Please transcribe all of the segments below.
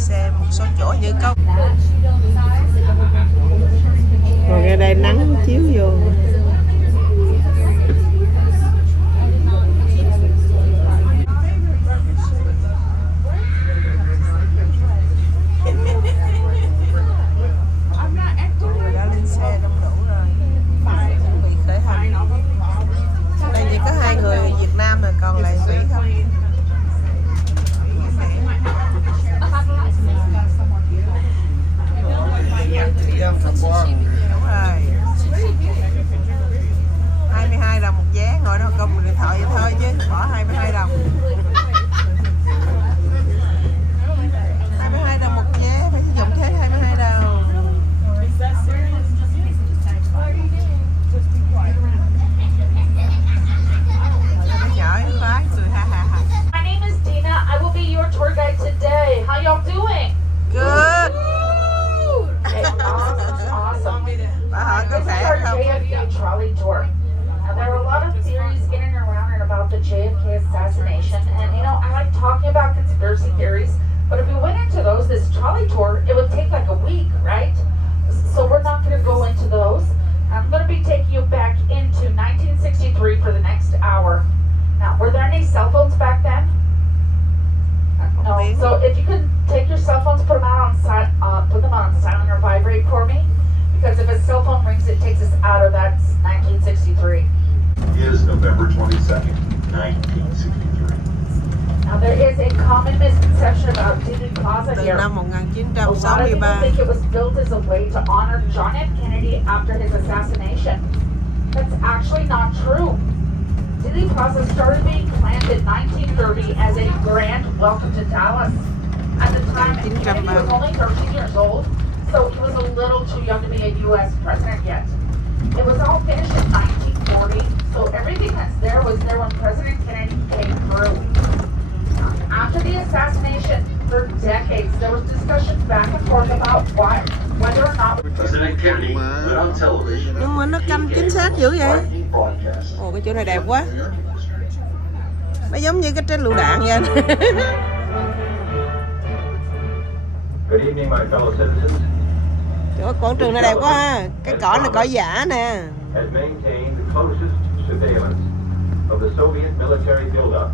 xe một số chỗ như có. Còn ngay đây nắng chiếu vô. Người đã lên xe đông đủ rồi, chuẩn bị khởi hành. Đây chỉ có 2 người Việt Nam rồi, còn lại Mỹ không. Đúng rồi. 22 đồng một vé, ngồi đó cầm điện thoại vậy thôi chứ bỏ 22 đồng. 22 đồng một vé, phải sử dụng thế 22 đồng. My name is Dina. I will be your tour guide today. How y'all doing? Good. Okay, awesome. This is our JFK trolley tour. Now, there are a lot of theories in and around and about the JFK assassination, and you know, I like talking about conspiracy theories, but if we went into those, this trolley tour, it would take like a week, right? So we're not going to go into those. I'm going to be taking you back into 1963 for the next hour. Now, were there any cell phones back then? No. So if you could take your cell phones, put them on silent or vibrate for me, because if a cell phone rings, it takes us out of that 1963. Is November 22nd, 1963. Now there is a common misconception about Disney Plaza Từ here. năm A lot of people 1963. think it was built as a way to honor John F. Kennedy after his assassination. That's actually not true. Disney Plaza started being planned in 1930 as a grand welcome to Dallas. At the time, Kennedy was only 13 years old, so he was a little too young to be a U.S. president yet. It was all finished in 1940, so everything that's there was there when President Kennedy came through. After the assassination, for decades, there was discussion back and forth about whether or not President Kennedy went on television. Nhưng mà nó canh chính xác dữ vậy. Broadcast. Ồ, cái chỗ này đẹp quá. Nó giống như cái trái lựu đạn vậy. Good evening, my fellow citizens. Chỗ quảng trường này đẹp quá ha. Cái cỏ này cỏ giả nè. Has maintained the closest surveillance of the Soviet military buildup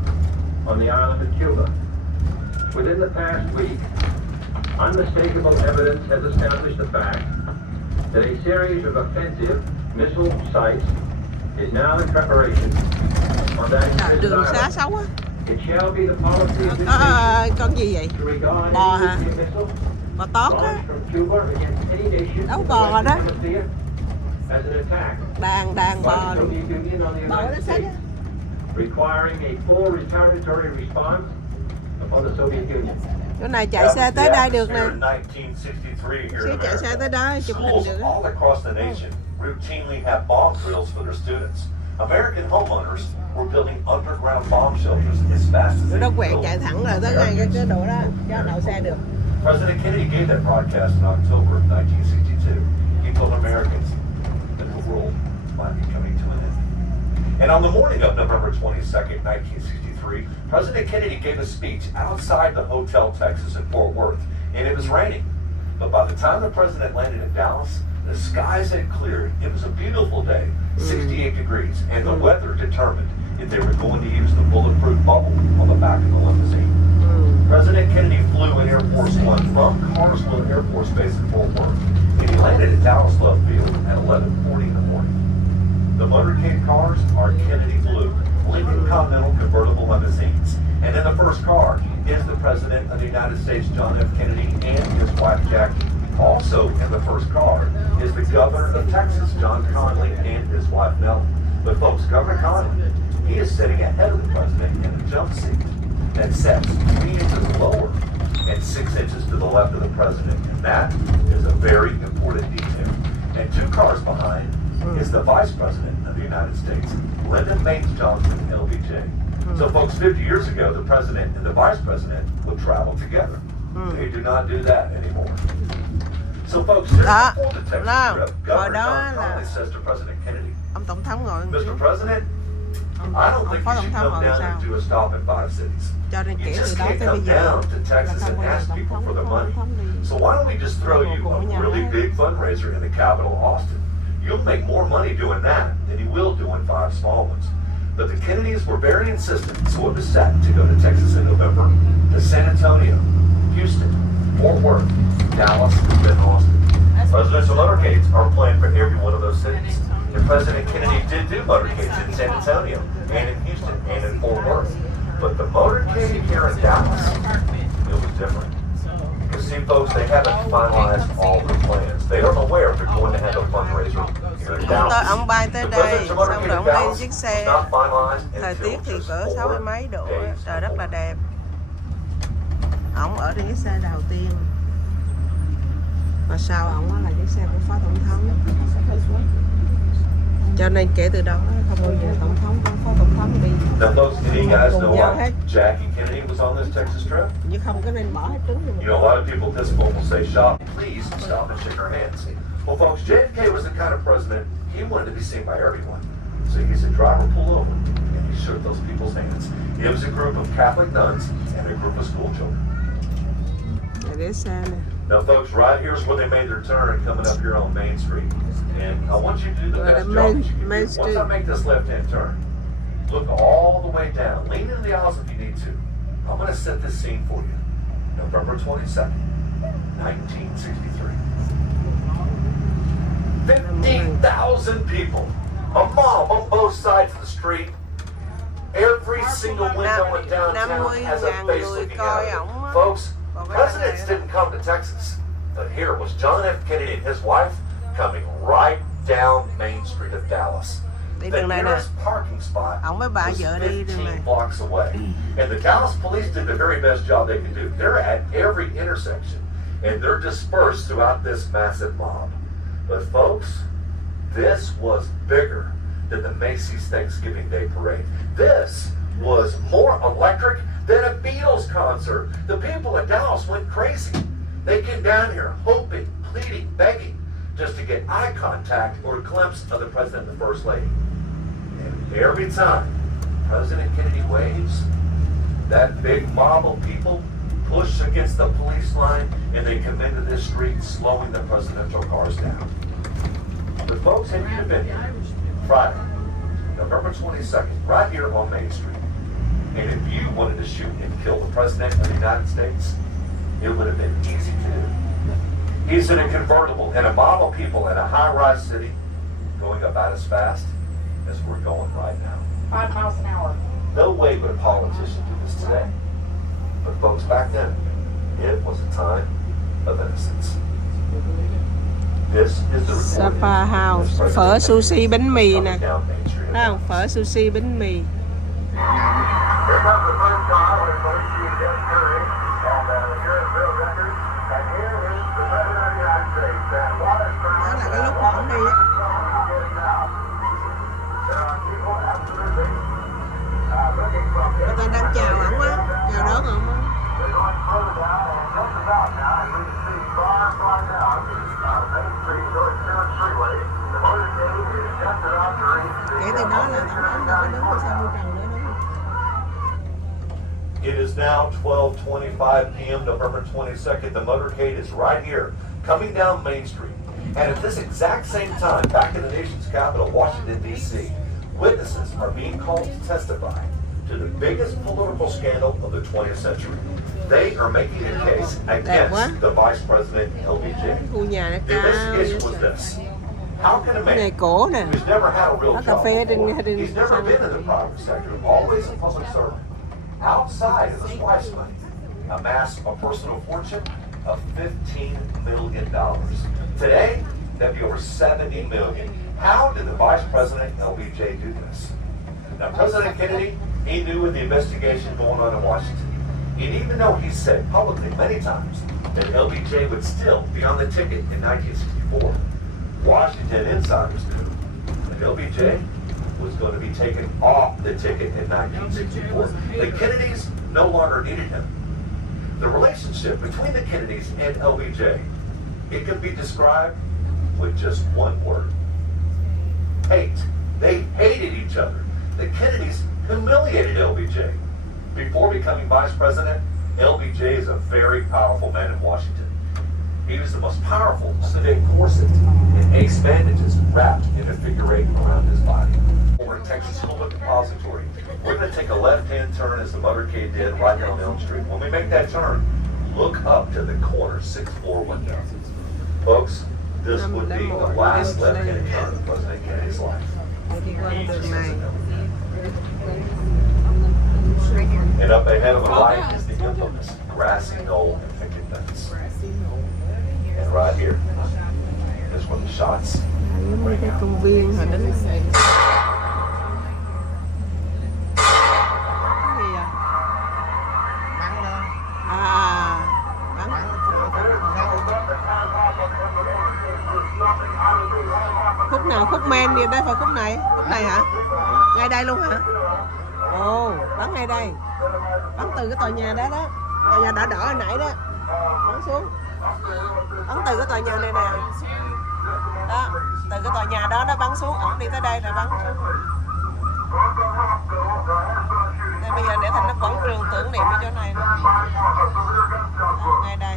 on the island of Cuba. Within the past week, unmistakable evidence has established the fact that a series of offensive missile sites is now in preparation on that Đường xá xấu á. It shall be the policy of this Con gì vậy? to regard Bò any hả? nuclear missile Bò tót á. launched from Cuba against any nation Đâu bò rồi đó. as an attack Đàn by bò. the Soviet Union on the Bò nó United xách States, á. requiring a full retaliatory response upon the Soviet Union. Chỗ này chạy xe tới đây được nè. In 1963 here Xíu in chạy xe America, tới đó chụp hình schools được á. all across the nation routinely have bomb drills for their students. American homeowners were building underground bomb shelters as fast as Chỗ they đó could quẹt build. chạy thẳng rồi tới ngay cái độ đó cho đậu xe được. President Kennedy gave that broadcast in October of 1962. He told Americans that the world might be coming to an end. And on the morning of November 22nd, 1963, President Kennedy gave a speech outside the Hotel Texas in Fort Worth, and it was raining. But by the time the president landed in Dallas, the skies had cleared. It was a beautiful day, 68 degrees, and the weather determined if they were going to use the bulletproof bubble on the back of the limousine. President Kennedy flew in Air Force One from Carswell Air Force Base in Fort Worth, and he landed at Dallas Love Field at 11:40 in the morning. The motorcade cars are Kennedy Blue, Lincoln Continental convertible limousines, and in the first car is the President of the United States, John F. Kennedy, and his wife, Jackie. Also in the first car is the Governor of Texas, John Connally, and his wife, Nellie. But folks, Governor Connally, he is sitting ahead of the President in a jump seat that sets 3 inches lower and 6 inches to the left of the President. And that is a very important detail. And 2 cars behind is the Vice President of the United States, Lyndon Baines Johnson, LBJ. So folks, 50 years ago, the President and the Vice President would travel together. They do not do that anymore. So folks, just Đó, before the Texas nào, trip, hồi Governor đó John là Connally says to President Kennedy, ông tổng thống ngồi Mr. President, I don't think phó you tổng should thống come họ down sao? and do a stop in 5 cities. Cho nên You kể từ just đó can't tới bây come giờ down to là Texas không and bao giờ ask tổng people thống for their money. thống đi. So why don't we just throw you Cùng với a nhau really hết. big fundraiser in the capital, Austin? You'll make more money doing that than you will doing 5 small ones. But the Kennedys were very insistent, so it was set to go to Texas in November, to San Antonio, Houston, Fort Worth, Dallas, and then Austin. Presidential motorcades are planned for every one of those cities. And President Kennedy did do motorcades in San Antonio, and in Houston, and in Fort Worth. But the motorcade here in Dallas, it was different. Because see, folks, they haven't finalized all their plans. They don't know where they're going to have a fundraiser here in Dallas. Ông bay tới The đây, presidential xong motorcade rồi in ông lên Dallas chiếc was xe. not finalized Thời until tiết thì just cỡ 60 mấy độ, 4 days trời rất là before. đẹp. Ổng ở trên chiếc xe đầu tiên. Mà sau ổng là chiếc xe của phó tổng thống. Cho nên kể từ đó không bao giờ tổng thống có phó tổng thống đi. Now, folks, any of you guys know Cùng nhau why hết. Jackie Kennedy was on this Texas trip? Chứ không có nên bỏ hết trứng cho mình. You know, a lot of people at this point will say, "Shop, please stop and shake our hands." Well, folks, JFK was the kind of president, he wanted to be seen by everyone. So he said, driver, pull over. And he shook those people's hands. It was a group of Catholic nuns and a group of school children. Để xe nè. Now, folks, right here's where they made their turn coming up here on Main Street. And I want you to do the Right, best Main- job that you can Main do. Once Street. I make this left-hand turn, look all the way down. Lean into the aisles if you need to. I'm going to set this scene for you. November 22nd, 1963. 15,000 people. A mob on both sides of the street. Every single window in downtown has a face looking out of it. Folks, presidents didn't come to Texas. But here was John F. Kennedy and his wife coming right down Main Street of Dallas. Đi The đường này nè. nearest parking spot Ổng với bà was vợ đi đường này. 15 blocks away. And the Dallas police did the very best job they could do. They're at every intersection. And they're dispersed throughout this massive mob. But folks, this was bigger than the Macy's Thanksgiving Day Parade. This was more electric than a Beatles concert. The people in Dallas went crazy. They came down here hoping, pleading, begging, just to get eye contact or a glimpse of the President and the First Lady. And every time President Kennedy waves, that big mob of people push against the police line and they come into this street, slowing the presidential cars down. But folks, had you been here Friday, November 22nd, right here on Main Street, and if you wanted to shoot and kill the President of the United States, it would have been easy to do. He's in a convertible in a mob of people in a high-rise city going about as fast as we're going right now. 5 miles an hour. No way would a politician do this today. But folks, back then, it was a time of innocence. This is the recording. Sapa House, This phở president sushi bánh mì coming nè. down Main Street. Thấy không? Phở sushi bánh mì. Here comes the first car with emergency Jeff Curry and here is Bill Records, and here is the President of the United States. And what is Đó là cái lúc mà ổng đi á. There are people absolutely looking from Người ta đang chào ổng á. Chào đón ổng á. They're going further down and just about now, as we can see far, far down Main Street towards Church Freeway. The motorcade is just about to reach the Kể từ đó là tổng thống đâu có đứng ở sau mui trần nữa đúng không? It is now 12:25 p.m. November 22nd. The motorcade is right here, coming down Main Street. And at this exact same time, back in the nation's capital, Washington, D.C., witnesses are being called to testify to the biggest political scandal of the 20th century. They are making a case against the Vice President, LBJ. Khu nhà nó The cao. investigation was this. How can a Cái này man cổ nè. who's never had a real Có cà job phê trên before, trên he's never been in the private sector, always a public servant, outside of his wife's money, amass a personal fortune of $15 million. Today, that'd be over $70 million. How did the Vice President, LBJ, do this? Now, President Kennedy, he knew of the investigation going on in Washington. And even though he said publicly many times that LBJ would still be on the ticket in 1964, Washington insiders knew that LBJ was going to be taken off the ticket in 1964. The Kennedys no longer needed him. The relationship between the Kennedys and LBJ, it can be described with just one word: hate. They hated each other. the Kennedys humiliated LBJ. Before becoming vice president, LBJ is a very powerful man in Washington. He was the most powerful civic corset in ace bandages wrapped in a figure eight around his body. Over at Texas School Depository, we're going to take a left-hand turn as the motorcade did right down Elm Street. When we make that turn, look up to the corner 6th floor window. Folks, this would be the last left-hand turn in President Kennedy's life. And up ahead on the right is the infamous grassy knoll and picket fence. And right here is where the shots Mấy cái công viên hồi đến cái gì khúc nào, khúc men gì đây, phải khúc này hả? Ngay đây luôn hả? Ồ, bắn ngay đây, bắn từ cái tòa nhà đó đó, tòa nhà đỏ đỏ hồi nãy đó, bắn xuống, bắn từ cái tòa nhà này nè, đó, từ cái tòa nhà đó nó bắn xuống, ổng đi tới đây rồi bắn xuống. Đây bây giờ để thành nó quảng trường tưởng niệm ở chỗ này đó. Đó, ngay đây,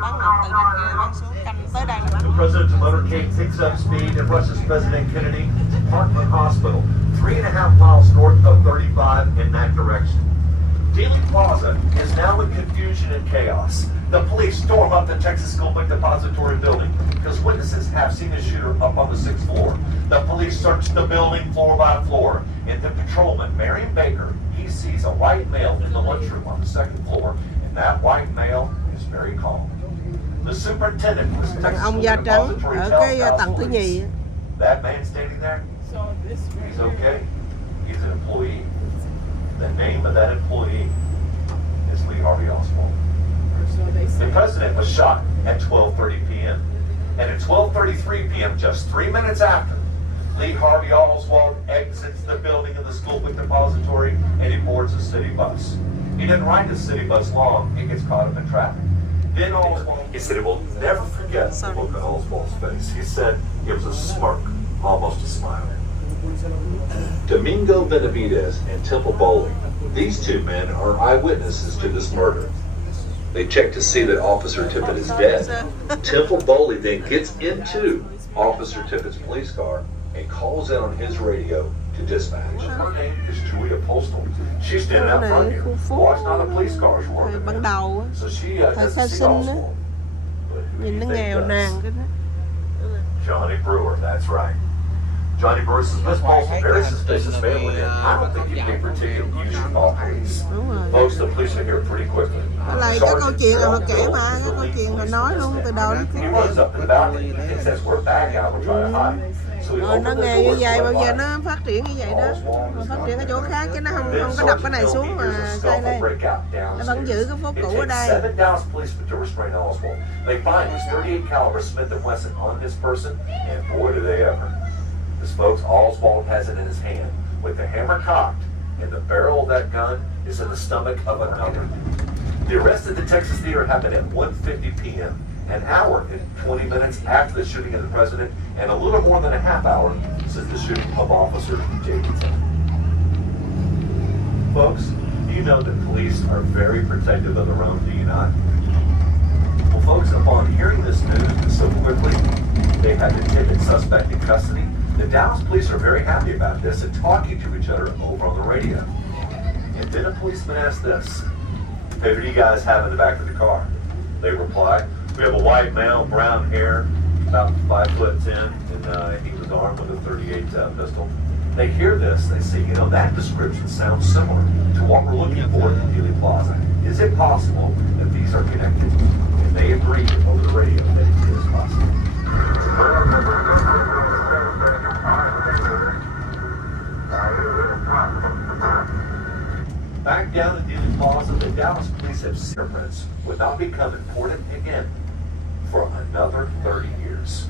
bắn ổng từ trên kia bắn xuống, canh tới đây là bắn. The president's motorcade picks up speed and rushes President Kennedy to Parkland Hospital, 3.5 miles north of 35 in that direction. Dealey Plaza is now in confusion and chaos. The police storm up the Texas School Book Depository building because witnesses have seen the shooter up on the 6th floor. The police search the building floor by floor, and the patrolman, Marion Baker, he sees a white male in the lunchroom on the 2nd floor, and that white male is very calm. The superintendent was Đàn ông da trắng ở cái tầng thứ nhì. That man standing there, he's okay. He's an employee. The name of that employee is Lee Harvey Oswald. The president was shot at 12:30 p.m. And at 12:33 p.m., just 3 minutes after, Lee Harvey Oswald exits the building of the School Book Depository and he boards a city bus. He didn't ride the city bus long, it gets caught up in traffic. Then Oswald, he said he will never forget the look on Oswald's face. He said it was a smirk, almost a smile. Domingo Benavidez and Temple Bowling, these two men are eyewitnesses to this murder. They check to see that Officer Tippett is dead. Temple Bowling then gets into Officer Tippett's police car and calls in on his radio to dispatch. Her name is Julia Postal. She's standing out front here. Watch not a police car is working. Ban đầu So she thời khai doesn't see sinh á, Oswald. But who do nhìn you nó think nghèo does? nàn cái đó. Johnny Brewer, that's right. Johnny Brewer says this Paul's a very suspicious man went in. I don't think he'd be particularly used all police. Đúng rồi. Folks, the police are here pretty quickly. Với lại cái câu chuyện là họ kể mà, cái câu chuyện họ nói luôn từ đầu đến He cuối. runs up to the balcony and says we're back out and try to hide. So he Rồi nó opens the nghề như doors vậy, to bao the giờ light. nó phát triển như vậy đó. Rồi phát triển ở chỗ khác chứ nó không Then có đập cái Sergeant này Bill xuống mà hears a xây scuffle lên. break out Nó vẫn giữ cái phố downstairs. cũ It ở takes đây. 7 Dallas policemen to restrain Oswald. They find his .38 caliber Smith & Wesson on this person, and boy do they ever. Because folks, Oswald has it in his hand with the hammer cocked, and the barrel of that gun is in the stomach of another. The arrest at the Texas Theater happened at 1:50 p.m., an hour and 20 minutes after the shooting of the president, and a little more than a half hour since the shooting of Officer J.D. Folks, you know that police are very protective of their own, do you not? Well, folks, upon hearing this news so quickly, they had the Tippett suspect in custody. The Dallas police are very happy about this and talking to each other over on the radio. And then a policeman asked this, "Hey, who do you guys have in the back of the car?" They reply, "We have a white male, brown hair, about 5'10", and he was armed with a .38 pistol." They hear this, they say, you know, that description sounds similar to what we're looking for in Dealey Plaza. Is it possible that these are connected? And they agree over the radio that it is possible. Back down at Dealey Plaza, the Dallas police have fingerprints would not become important again for another 30 years.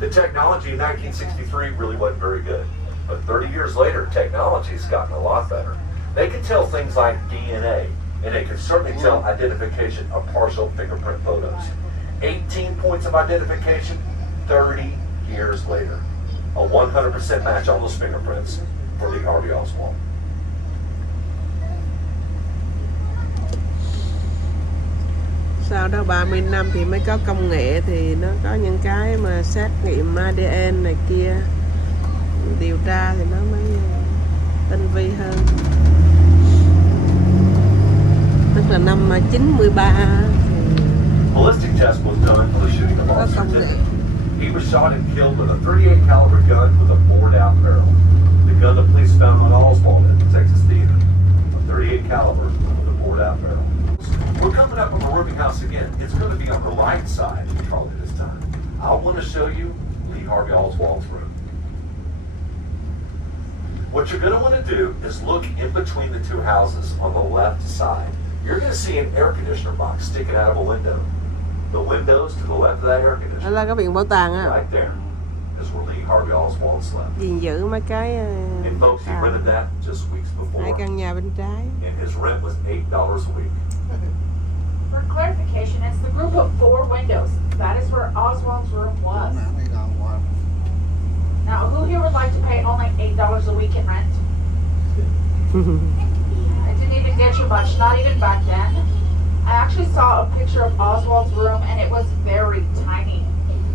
The technology in 1963 really wasn't very good, but 30 years later, technology's gotten a lot better. They can tell things like DNA, and they can certainly tell identification of partial fingerprint photos. 18 points of identification, 30 years later. A 100% match on those fingerprints for Lee Harvey Oswald. Sau đó 30 năm thì mới có công nghệ, thì nó có những cái mà xét nghiệm ADN này kia, điều tra thì nó mới tinh vi hơn. Tức là năm 93 thì Ballistic test was done for the shooting of có Officer công nghệ. Tippit. He was shot and killed with a .38 caliber gun with a bored-out barrel. The gun the police found on Oswald at the Texas Theater, a .38 caliber with a bored-out barrel. We're coming up on the rooming house again. It's going to be on the right side of Charlie this time. I want to show you Lee Harvey Oswald's room. What you're going to want to do is look in between the two houses on the left side. You're going to see an air conditioner box sticking out of a window. The windows to the left of that air Đó conditioner, là cái viện bảo tàng á, right there, is where Lee Harvey Oswald slept. gìn giữ mấy cái And folks, he rented that just weeks hai before, căn nhà bên trái. and his rent was $8 a week. For clarification, it's the group of 4 windows. That is where Oswald's room was. Now, who here would like to pay only $8 a week in rent? It didn't even get you much, not even back then. I actually saw a picture of Oswald's room and it was very tiny.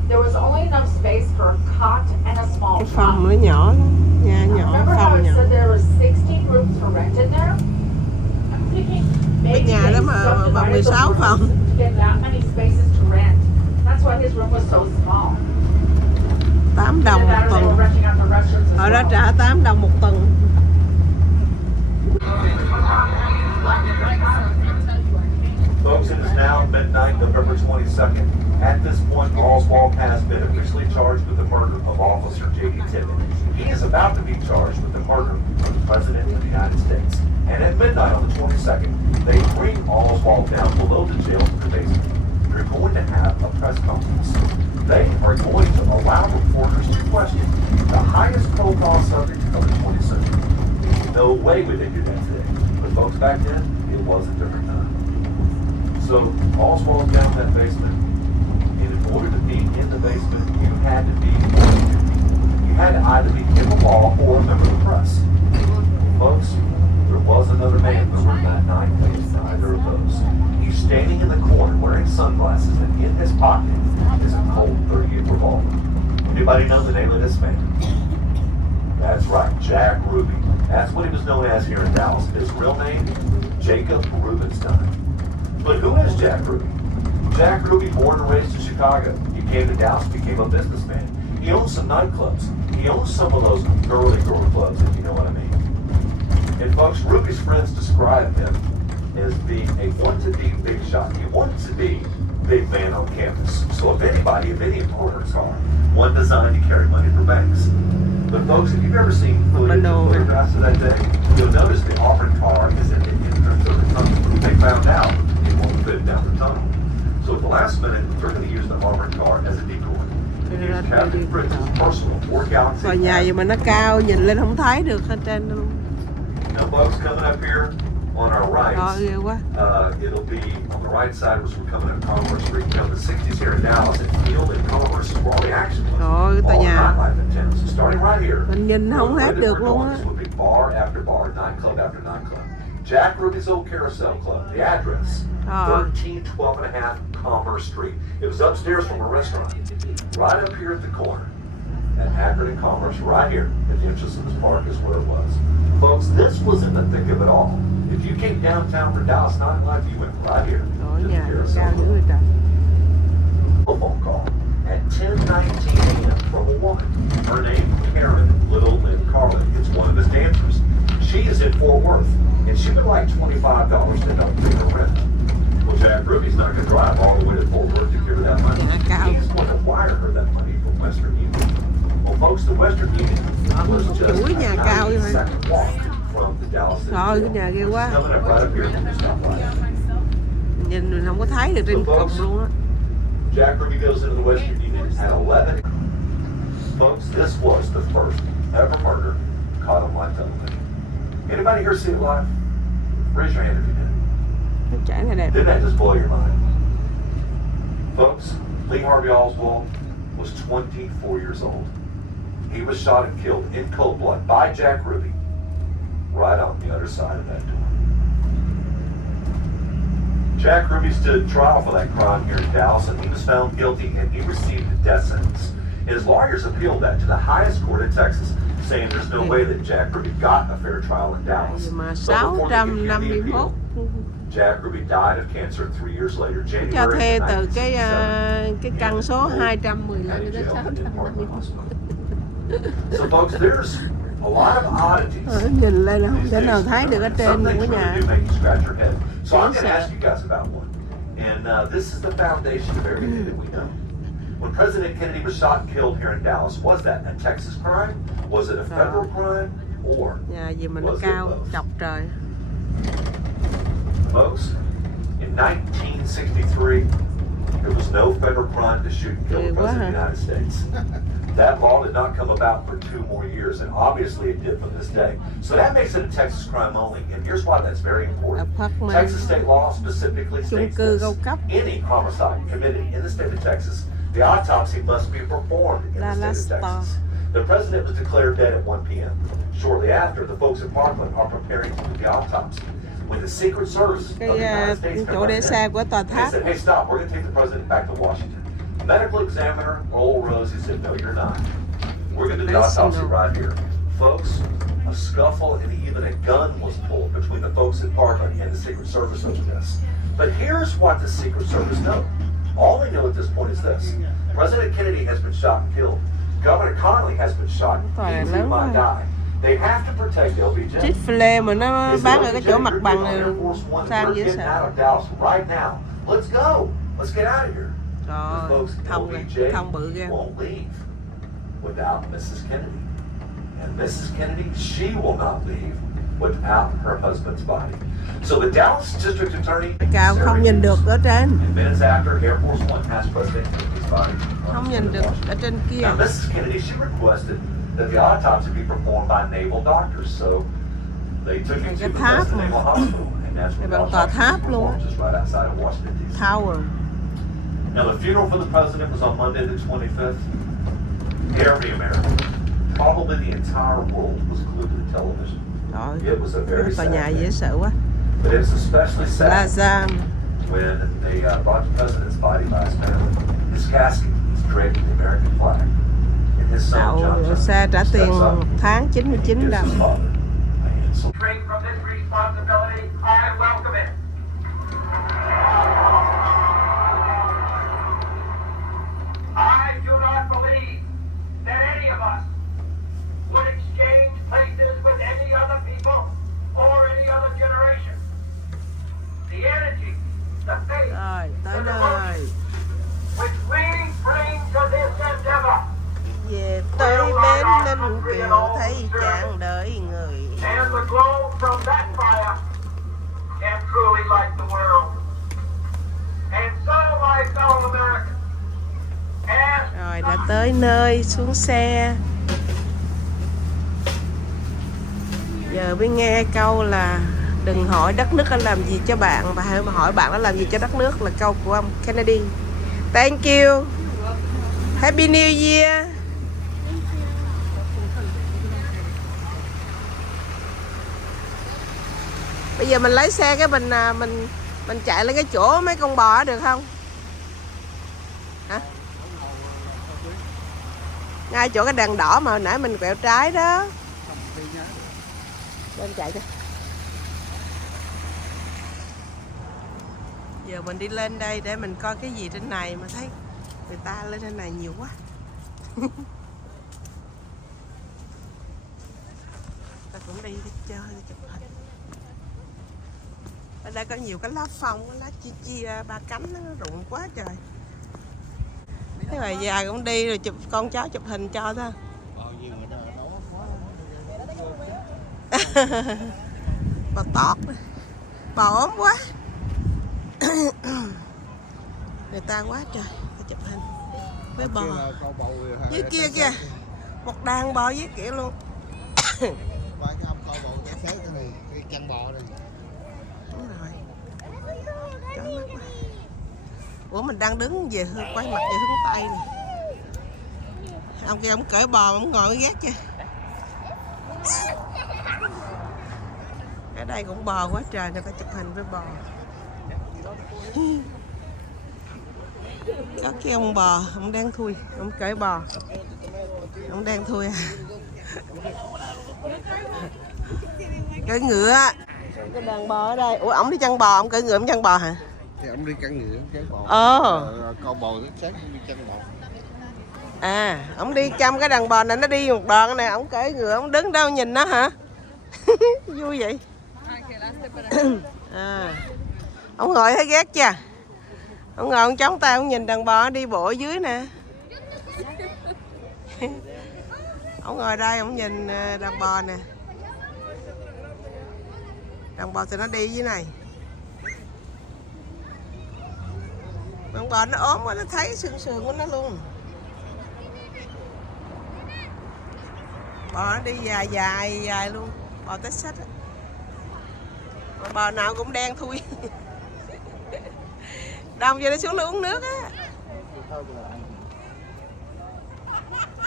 There was only enough space for a cot and a small Cái phòng trunk. nó nhỏ lắm, nhà nhỏ, Remember how phòng it nhỏ. said there were 16 rooms for rent in there? I'm thinking maybe nhà they đó mà subdivided 16 the phòng. rooms to get that many spaces to rent. That's why his room was so small. 8 đồng Either một that or they were tuần. renting out the restrooms as Ở đó well. trả 8 đồng một tuần. Folks, it is now midnight, November 22nd. At this point, Oswald has been officially charged with the murder of Officer J.D. Tippit. He is about to be charged with the murder of the President of the United States. And at midnight on the 22nd, they bring Oswald down below the jail to the basement. They're going to have a press conference. They are going to allow reporters to question the highest profile subject of the 20th century. No way would they do that today. But folks, back then, it was a different time. So Oswald's down in that basement, and in order to be in the basement, you had to be you had to either be in the law or a member of the press. Folks, there was another man in the room that night, but it's neither of those. He's standing in the corner wearing sunglasses, and in his pocket is a Colt .38 revolver. Anybody know the name of this man? That's right, Jack Ruby. That's what he was known as here in Dallas. His real name, Jacob Rubenstein. But who is Jack Ruby? Jack Ruby, born and raised in Chicago. He came to Dallas, became a businessman. He owns some nightclubs. He owns some of those girly girl clubs, if you know what I mean. And folks, Ruby's friends describe him as being a want-to-be big shot. He wanted to be big man on campus. So if any importers are, one designed to carry money for banks. But folks, if you've ever seen photographs of that day, you'll notice the armored car is in the entrance of the tunnel. They found out it won't fit down the tunnel. So at the last minute, they're going to use the armored car as a decoy. They use Captain Fritz's personal 4-gallon Tòa nhà gì mà nó cao, nhìn lên không thấy được hết trên luôn. Now folks, coming up here on our right, Ghê quá. it'll be on the right side as we're coming up Commerce Street. You know, the 60s here in Dallas, and Field and Commerce is where all the action was. Rồi, cái tòa All the nhà nightlife in town. So starting right here, mình nhìn không the way hết that được we're luôn going, á. this would be bar after bar, nightclub after nightclub. Jack Ruby's old carousel club, the address, 1312 and a half Commerce Street. It was upstairs from a restaurant. Right up here at the corner, at Akron and Commerce, right here at the entrance of this park is where it was. Folks, this was in the thick of it all. If you came downtown for Dallas nightlife, you went right here Rồi to the nhà carousel cao dữ club. rồi trời. A phone call at 10:19 a.m. from a woman. Her name, Karen Little Lynn Carlin. It's one of his dancers. She is in Fort Worth, and she would like $25 to help pay her rent. Well, Jack Ruby's not going to drive all the way to Fort Worth to give her that money. He's going to wire her that money from Western Union. Well, folks, the Western Union was just a 90-second walk from the Dallas City Rồi, Jail. cái nhà ghê quá. It's coming up right up here from the stoplight. Nhìn mình không có thấy được trên cùng luôn á. Jack Ruby goes into the Western Union at 11. Folks, this was the first ever murder caught on live television. Anybody here see it live? Raise your hand if you did. Nó chảy này đẹp. Didn't that just blow your mind? Folks, Lee Harvey Oswald was 24 years old. he was shot and killed in cold blood by Jack Ruby right on the other side of that door. Jack Ruby stood trial for that crime here in Dallas, and he was found guilty and he received a death sentence. His lawyers appealed that to the highest court in Texas, saying there's no way that Jack Ruby got a fair trial in Dallas. Mà So before they could hear the 651 appeal, Jack Ruby died of cancer 3 years later, cho January thuê từ 1967. cái căn số 215 At a đến jail in 651. Parkland Hospital. So folks, there's a lot of oddities. Nhìn lên là không these thể nào days. thấy được ở trên Some những things cái nhà. really do make you scratch your head. So I'm Yes, going to ask sir. you guys about one. And this is the foundation of everything that we know. When President Kennedy was shot and killed here in Dallas, was that a Texas crime? Was it a federal crime? Or Nhà gì mà nó was it cao both? chọc trời. Folks, in 1963, there was no federal crime to shoot and kill the Ghê quá President of the hả? United States. That law did not come about for 2 more years, and obviously it did from this day. So that makes it a Texas crime only, and here's why that's very important. Apartment. Texas state law specifically Chung states cư this. cao cấp. Any homicide committed in the state of Texas, the autopsy must be performed in the La state of Star. Texas. The president was declared dead at 1 p.m. Shortly after, the folks at Parkland are preparing to do the autopsy. When the Secret Service of the Cái United States chỗ come để running xe in, của tòa they tháp. said, hey, stop, we're going to take the president back to Washington. Medical examiner, Lowell Rose, he said, no, you're not. We're going to do the Listen, autopsy no. right here. Folks, a scuffle and even a gun was pulled between the folks at Parkland and the Secret Service over this. But here's what the Secret Service know. All they know at this point is this. President Kennedy has been shot and killed. Governor Connolly has been shot. Toàn He lớn might quá. die. They have to protect LBJ. Chick-fil-A mà nó Is bán ở cái LBJ chỗ mặt you're bằng getting này on Air Force One? sang We're dễ getting sợ. out of Dallas right now. Let's go. Let's get out of here. Rồi, Folks, thông LBJ thông bự ghê. won't leave without Mrs. Kennedy. And Mrs. Kennedy, she will not leave without her husband's body. So the Dallas District Attorney... Cao không nhìn được ở trên. And minutes after, Air Force One has President Kennedy's body. Không nhìn được ở trên kia. Now, Mrs. Kennedy, she requested that the autopsy be performed by naval doctors. So they took him to Cái the tháp Boston mà. Naval Hospital. And that's Cái where the bằng tòa autopsy tháp was luôn á. performed, just right outside of Washington, D.C. Tower. Now, the funeral for the president was on Monday the 25th. Every American, probably the entire world, was glued to the television. Trời, It was a very tòa sad nhà dễ day. sợ quá. But it was especially sad Plaza. when they brought the president's body by his family. His casket was draped in the American flag. And his son, John Đậu Johnson, xe trả tiền steps up tháng and 99 gives đồng. his father a hand. So Break from this responsibility, I welcome it. I do not believe that any of us would exchange places with any other people or any other generation. The energy, the faith, Rồi, the tới devotion nơi. which we bring to this endeavor Về tới bến Ninh Kiều thấy chàng đợi người. and the glow from that fire can truly light the world. And so, my fellow Americans, as Rồi đã tới nơi, xuống xe. Giờ mới nghe câu là đừng hỏi đất nước đã làm gì cho bạn, và hãy hỏi bạn đã làm gì cho đất nước, là câu của ông Kennedy. Thank you. Happy New Year. Bây giờ mình lấy xe cái mình chạy lên cái chỗ mấy con bò được không? Hả? Ngay chỗ cái đèn đỏ mà hồi nãy mình quẹo trái đó. Lên chạy cho. Giờ mình đi lên đây để mình coi cái gì trên này mà thấy người ta lên trên này nhiều quá. Ta cũng đi chơi chụp hình. Ở đây có nhiều cái lá phong, lá chi ba cánh nó rụng quá trời. Thế bà già cũng đi rồi chụp con cháu chụp hình cho thôi. Bà tót, bà ốm quá. Người ta quá trời, ta chụp hình với bò. Dưới kia kìa, một đàn bò dưới kia luôn. Ba cái ông câu bộ chạy xế cái này, cái chăn bò này. Đúng rồi. Chói mắt quá. Ủa mình đang đứng về quay mặt về hướng Tây nè. Ông kia ông cởi bò ông ngồi ghét chưa. Ở đây cũng bò quá trời, người ta chụp hình với bò. Có cái ông bò, ông đang thui, ông cởi bò. Ông đang thui à. Cởi ngựa. Cái đàn bò ở đây. Ủa ổng đi chăn bò, ông cởi ngựa ông chăn bò hả? Thì ông đi chăn ngựa, chăn bò. Con bò rất sáng đi chăn bò. À, ông đi chăm cái đàn bò này, nó đi một đoạn này, ông cởi ngựa, ông đứng đâu nhìn nó hả? Vui vậy. À, ông ngồi thấy ghét chưa? Ông ngồi ông chống tay, ông nhìn đàn bò đi bộ ở dưới nè. Ông ngồi đây, ông nhìn đàn bò nè. Đàn bò thì nó đi dưới này. Đàn bò nó ốm quá, nó thấy sườn sườn của nó luôn. Bò nó đi dài dài dài luôn. Bò Texas á. Bò nào cũng đen thui. Đông cho nó xuống nó uống nước á.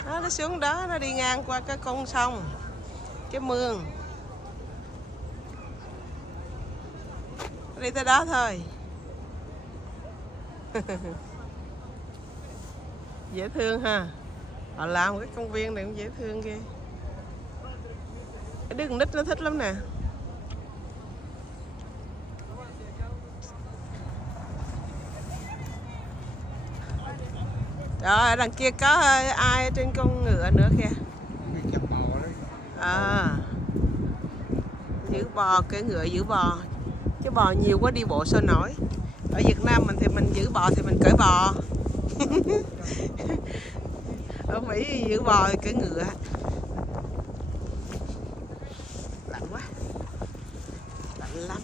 Nó xuống đó, nó đi ngang qua cái con sông, cái mương. Nó đi tới đó thôi. Dễ thương ha. Họ làm cái công viên này cũng dễ thương ghê. Cái đứa con nít nó thích lắm nè. Rồi ở đằng kia có ai trên con ngựa nữa kìa. Đi chăn bò đấy. À, giữ bò, cái ngựa giữ bò. Chứ bò nhiều quá đi bộ sao nổi. Ở Việt Nam mình thì mình giữ bò thì mình cởi bò. Ở Mỹ giữ bò thì cởi ngựa. Lạnh quá. Lạnh lắm.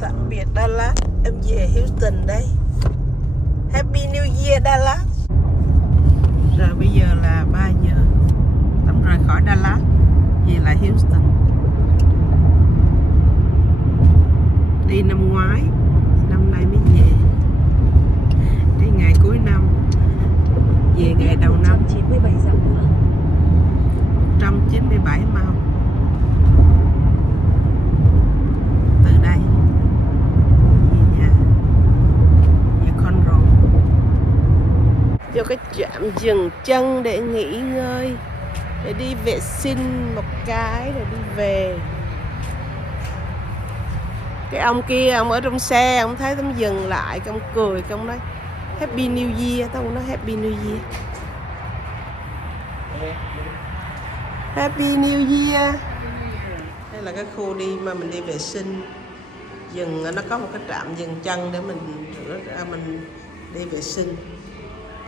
Tạm biệt Dallas, em về Houston đây. Happy New Year Dallas. Rồi bây giờ là 3 giờ. Tổng rời khỏi Dallas về lại Houston. Đi năm ngoái, năm nay mới về. Đi ngày cuối năm, về ngày đầu năm. 97 dặm nữa. 197 mile. Từ đây về nhà, về Conroe. Vô cái trạm dừng chân để nghỉ ngơi, để đi vệ sinh một cái rồi đi về. Cái ông kia, ông ở trong xe, ông thấy tấm dừng lại, ông cười, ông nói Happy New Year, tao cũng nói Happy New Year. Happy New Year. Đây là cái khu đi mà mình đi vệ sinh. Dừng, nó có một cái trạm dừng chân để mình rửa ra, mình đi vệ sinh,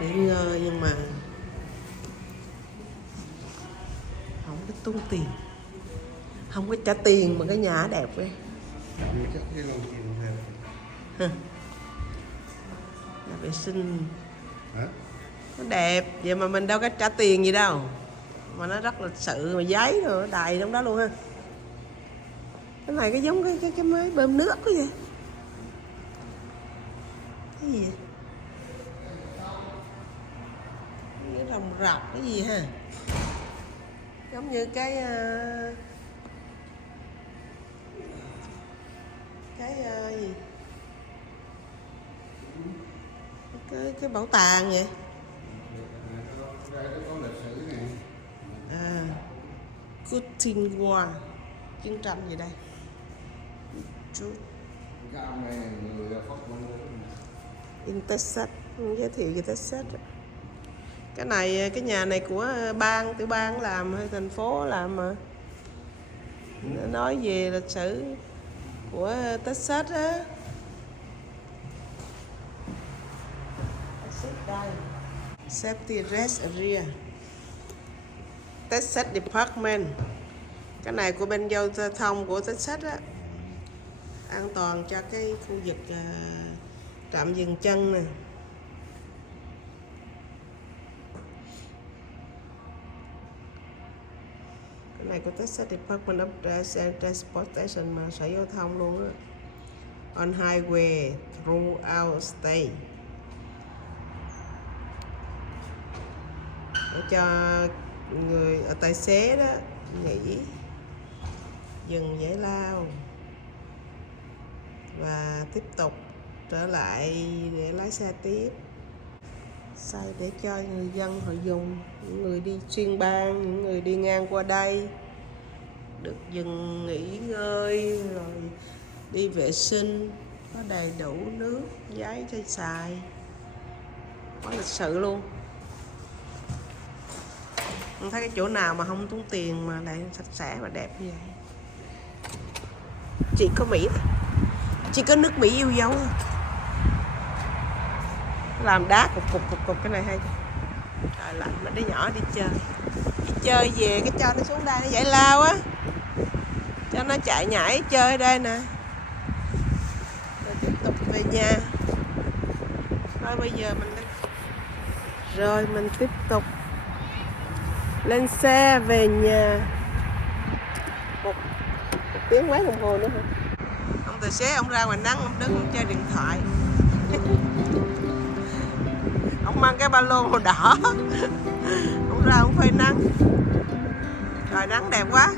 nghỉ ngơi, nhưng mà không có tốn tiền, không có trả tiền mà cái nhà đẹp quá. Nhà vệ sinh nó đẹp vậy mà mình đâu có trả tiền gì đâu, mà nó rất lịch sự, mà giấy rồi đầy trong đó luôn ha. Cái này cái giống cái máy bơm nước quá vậy. Cái gì vậy? Cái rồng rọc cái gì ha, giống như cái gì, cái bảo tàng vậy. À, Cutting War, chiến tranh gì đây? In Texas, giới thiệu về Texas. Cái này, cái nhà này của bang, tiểu bang làm hay thành phố làm mà. Nó nói về lịch sử của Texas á. Safety rest area. Texas Department. Cái này của bên giao thông của Texas á, an toàn cho cái khu vực trạm dừng chân nè. Cái này của Texas Department of Transportation mà sở giao thông luôn á. On highway throughout state. Để cho người tài xế đó nghỉ, dừng giải lao và tiếp tục trở lại để lái xe tiếp. Xây để cho người dân họ dùng, những người đi xuyên bang, những người đi ngang qua đây được dừng nghỉ ngơi rồi đi vệ sinh, có đầy đủ nước, giấy cho xài, có lịch sự luôn. Không thấy cái chỗ nào mà không tốn tiền mà lại sạch sẽ và đẹp như vậy. Chỉ có Mỹ thôi. Chỉ có nước Mỹ yêu dấu thôi. Làm đá cục cái này hay. Trời lạnh mà đứa nhỏ đi chơi. Đi chơi về cái cho nó xuống đây nó giải lao á. Cho nó chạy nhảy chơi ở đây nè. Rồi tiếp tục về nhà. Thôi bây giờ mình tiếp tục lên xe về nhà. Một tiếng mấy đồng hồ nữa hả? Ông tài xế ông ra ngoài nắng ông đứng ông chơi điện thoại. Ông mang cái ba lô màu đỏ. Ông ra ông phơi nắng. Trời nắng đẹp quá.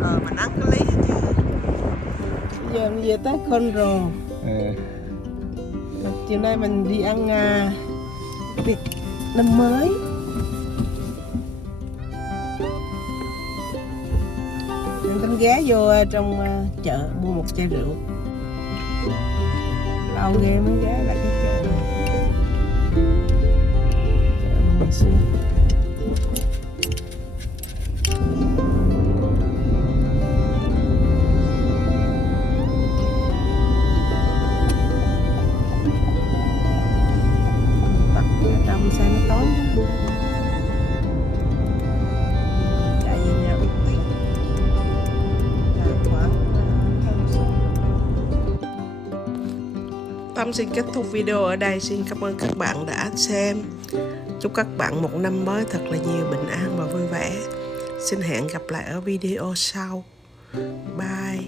Mà nắng có lý chứ. Bây giờ mình về tới con rồ. Chiều nay mình đi ăn tiệc năm mới. Mình tính ghé vô trong chợ mua một chai rượu. Lâu ghê mới ghé lại cái chợ này. Chợ ngày xưa. Trong xe nó tối quá. Chạy về nhà uống tí. Tâm xin kết thúc video ở đây. Xin cảm ơn các bạn đã xem. Chúc các bạn một năm mới thật là nhiều bình an và vui vẻ. Xin hẹn gặp lại ở video sau. Bye.